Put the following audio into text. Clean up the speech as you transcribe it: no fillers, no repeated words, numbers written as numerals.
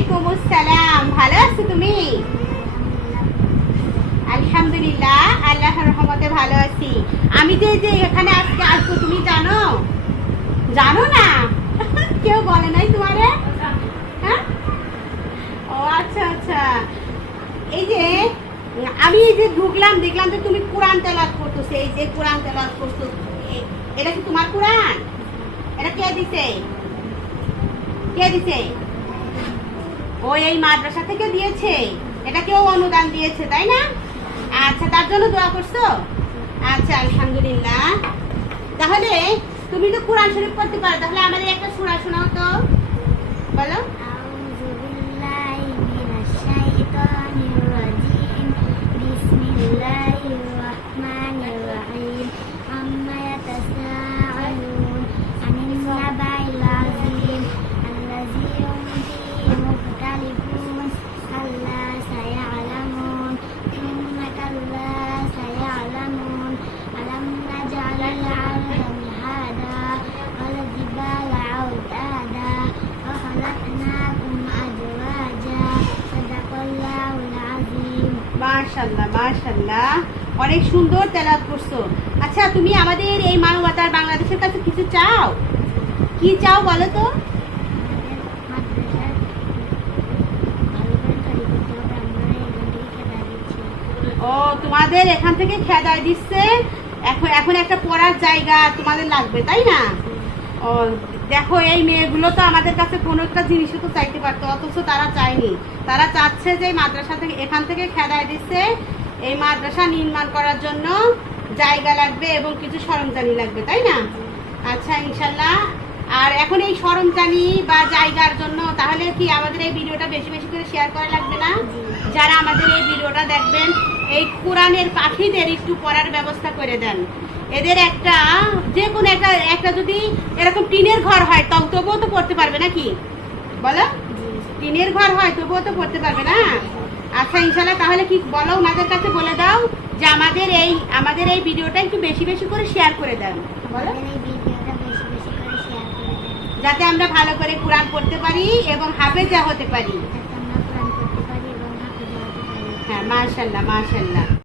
ওয়ালাইকুম আসসালাম। ভালো আছো তুমি? আলহামদুলিল্লাহ, আল্লাহর রহমতে ভালো আছি। আমি যে এখানে আজকে আসবো তুমি জানো? জানো না? কেউ বলে নাই তোমারে? হ্যাঁ, ও আচ্ছা আচ্ছা। এই যে আমি এই যে ঢুকলাম, দেখলাম যে তুমি কোরআন তেলাওয়াত করতেছো। এই যে কোরআন তেলাওয়াত করছো, এটা কি তোমার কোরআন? এটা কে দিছে? কে দিছে? ও এই মাদ্রাসা থেকে দিয়েছে। এটা কেউ অনুদান দিয়েছে, তাই না? আচ্ছা, তার জন্য দোয়া করছো? আচ্ছা, আলহামদুলিল্লাহ। তাহলে তুমি তো কোরআন শরীফ পড়তে পারো, তাহলে আমাদের একটা সূরা শোনাও তো, বলো। আউযু বিল্লাহি মিনাশ শাইতানির রাজিম। বিসমিল্লাহির রাহমানির রাহিম। আম্মা ইয়াতাসাআলুন আনিন নাবাইল আযীম আল্লাযী হুম ফীহি মুখতালিফুন কাল্লা সায়া'লামুন সুম্মা কাল্লা সায়া'লামুন আলাম নাজ'আলিল আরদা মিহাদা ওয়াল জিবালা আওতাদা ওয়া খালাকনাকুম আজওয়াজা সাদাকাল্লাহুল আযীম। মাশাআল্লাহ মাশাআল্লাহ, অনেক সুন্দর তেলাওয়াত করছো। আচ্ছা, তুমি আমাদের এই মানবতার বাংলাদেশের কাছে কিছু চাও? কি চাও বলো তো? ও, তোমাদের এখান থেকে খেদাই দিচ্ছে। এখন একটা পড়ার জায়গা তোমাদের লাগবে, তাই না? ও, দেখো, এই মেয়েগুলো তো আমাদের কাছে কোনো একটা জিনিসও তো চাইতে পারতো, অথচ তারা চায়নি। তারা চাচ্ছে যে মাদ্রাসা থেকে এখান থেকে খেদাই দিচ্ছে, এই মাদ্রাসা নির্মাণ করার জন্য জায়গা লাগবে এবং কিছু সরঞ্জানি লাগবে, তাই না? আচ্ছা, ইনশাল্লাহ। আর এখন এই সরঞ্জানি বা জায়গার জন্য তাহলে কি আমাদের এই ভিডিওটা বেশি বেশি করে শেয়ার করা লাগবে না? যারা আমাদের এই ভিডিওটা দেখবেন, এই কোরআনের পাখিদের একটু পড়ার ব্যবস্থা করে দেন। এদের একটা যে কোনো একটা যদি এরকম টিনের ঘর হয় তবুও তো পড়তে পারবে নাকি, বলো? টিনের ঘর হয় তবুও তো পড়তে পারবে না। আচ্ছা, ইনশাল্লাহ। তাহলে কি বলো, ওনাদের কাছে বলে দাও যে আমাদের এই ভিডিওটা একটু বেশি বেশি করে শেয়ার করে দেন, বলো, যাতে আমরা ভালো করে কোরআন পড়তে পারি এবং হাফেজা হতে পারি। হ্যাঁ, মাশাআল্লাহ মাশাআল্লাহ।